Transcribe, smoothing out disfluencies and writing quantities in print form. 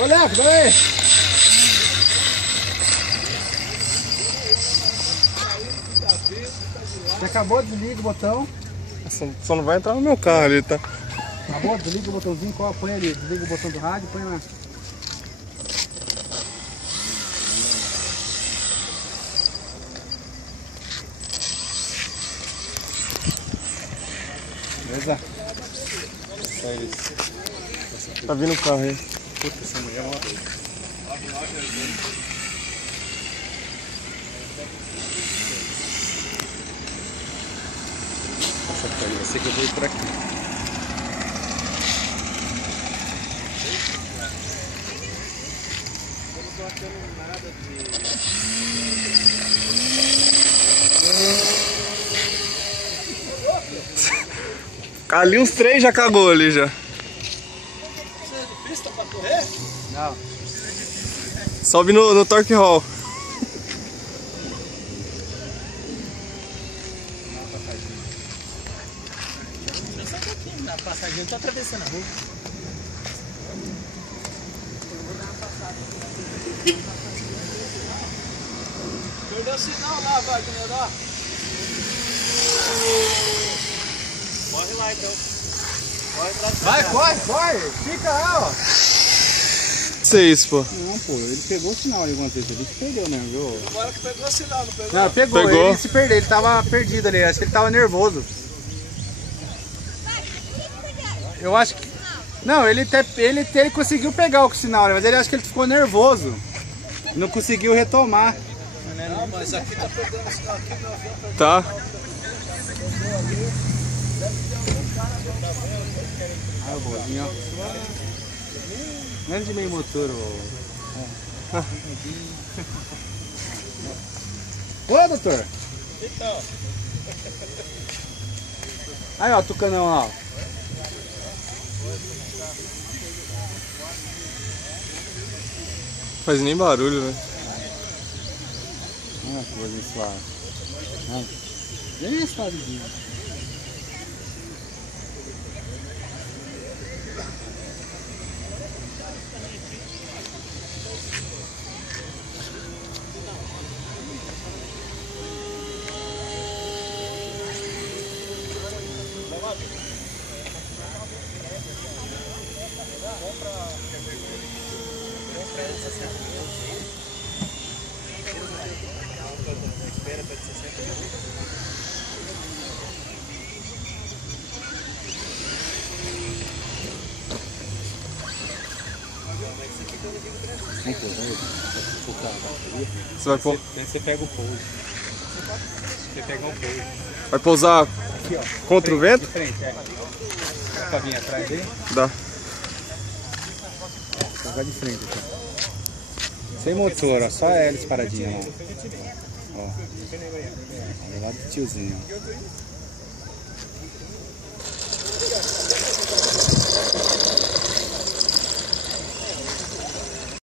Ô, Leco, peraí. Você acabou, desliga o botão. Só não vai entrar no meu carro ali, tá? Acabou, desliga o botãozinho, põe ali, desliga o botão do rádio, põe lá. Beleza? Tá vindo o carro aí. Puta, essa mulher é uma doida. Essa foi, vai ser que eu vou ir por aqui. Eu não tô achando nada de... Ali uns 3 já cagou ali já. Pista pra correr? Não. Sobe no Torque Hall. Só um pouquinho, na passadinha, eu tô atravessando a rua. Eu vou dar uma passada. Perdeu o sinal lá, vai, que não dá. Corre lá então. Corre pra trás. Vai, corre. Fica lá, ó. Que é isso, pô? Não, pô, ele pegou o sinal ali algumas vezes, ele se perdeu mesmo, viu? Agora que pegou o sinal, não pegou? Não, pegou. Ele se perdeu, ele tava perdido ali, acho que ele tava nervoso. Eu acho que... Não, ele conseguiu pegar o sinal, mas ele acho que ele ficou nervoso. Não conseguiu retomar. Não, mas aqui tá pegando o sinal, aqui meu avião pegou. Tá. Ah, o bozinho, ó. Não é de meio motor, ô. Ô, doutor. Então. Aí, ó, tucanão lá, ó. Faz nem barulho, né? Olha que coisa suave. Bem suavezinho. Você vai pôr? Daí você pega o pouso. Você pega o pouso. Vai pousar Aqui, ó. contra o vento? De frente, é. Dá pra vir atrás dele? Dá. Vai de frente aqui. Sem motor, ó. Só a hélice paradinha lá. Ó. Do lado do tiozinho, ó.